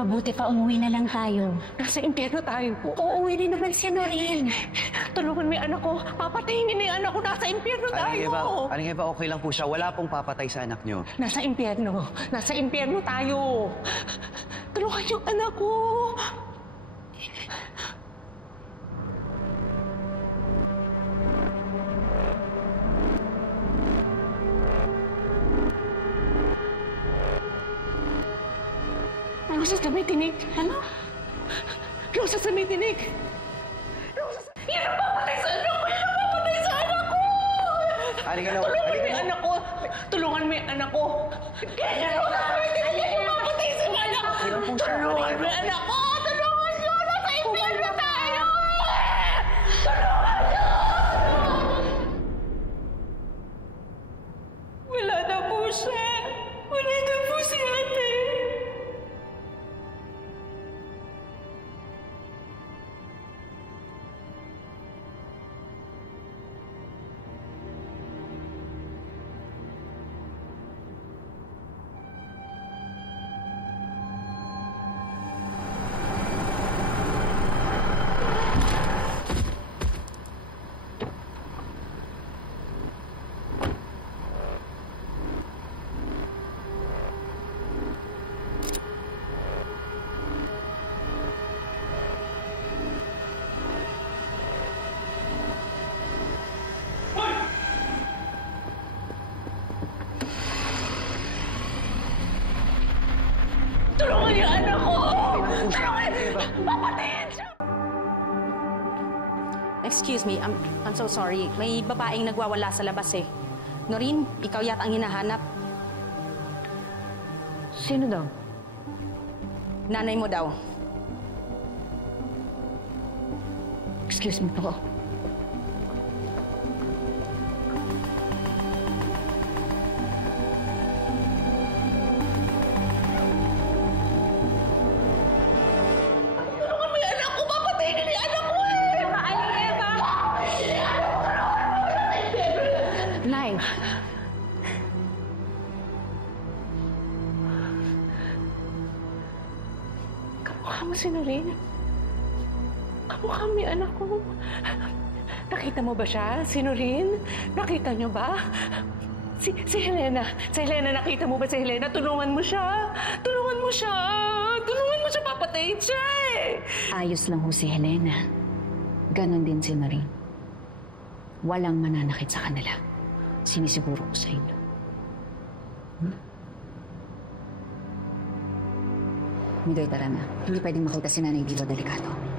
Mabuti pa umuwi na lang tayo. Nasa impyerno tayo po. Uuwi rin naman si Noreen. Tulungan mo yung anak ko. Papatayin niyo na yung anak ko. Nasa impyerno tayo. Aling Eva, okay lang po siya. Wala pong papatay sa anak niyo. Nasa impyerno. Nasa impyerno tayo. Tulungan yung anak ko. Rosa sa may tinig. Ano? Rosa sa may tinig. Rosa sa... Yan ang papatay sa anak ko! Yan ang papatay sa anak ko! Tulungan mo yung anak ko! Tulungan mo yung anak ko! Kaya Rosa sa may tinig! Yan ang papatay sa anak ko! Tulungan mo yung anak ko! Tulungan nyo! Nasa impyerno tayo! Tulungan nyo! Wala na po siya. Wala na po si ate. Tulungan niyo anak ko! Tulungan! Papatayin siya! Excuse me, I'm so sorry. May babaeng nagwawala sa labas eh. Noreen, ikaw yata ang hinahanap. Sino daw? Nanay mo daw. Excuse me po. Tulungan mo yung anak ko! Papatayin na yung anak ko eh! Aling Eva! Nay! Kamukha mo si Noreen. Kamukha mo yung anak ko. Nakita mo ba siya, si Noreen? Nakita niyo ba? Si Helena. Si Helena, nakita mo ba si Helena? Tulungan mo siya. Tulungan mo siya. Tulungan mo siya. Papatayin siya eh. Ayos lang ho si Helena. Ganon din si Noreen. Walang mananakit sa kanila. Sinisiguro ko sa inyo. Midoy, tara na. Hindi pwedeng makita si Nanay dito, delikado.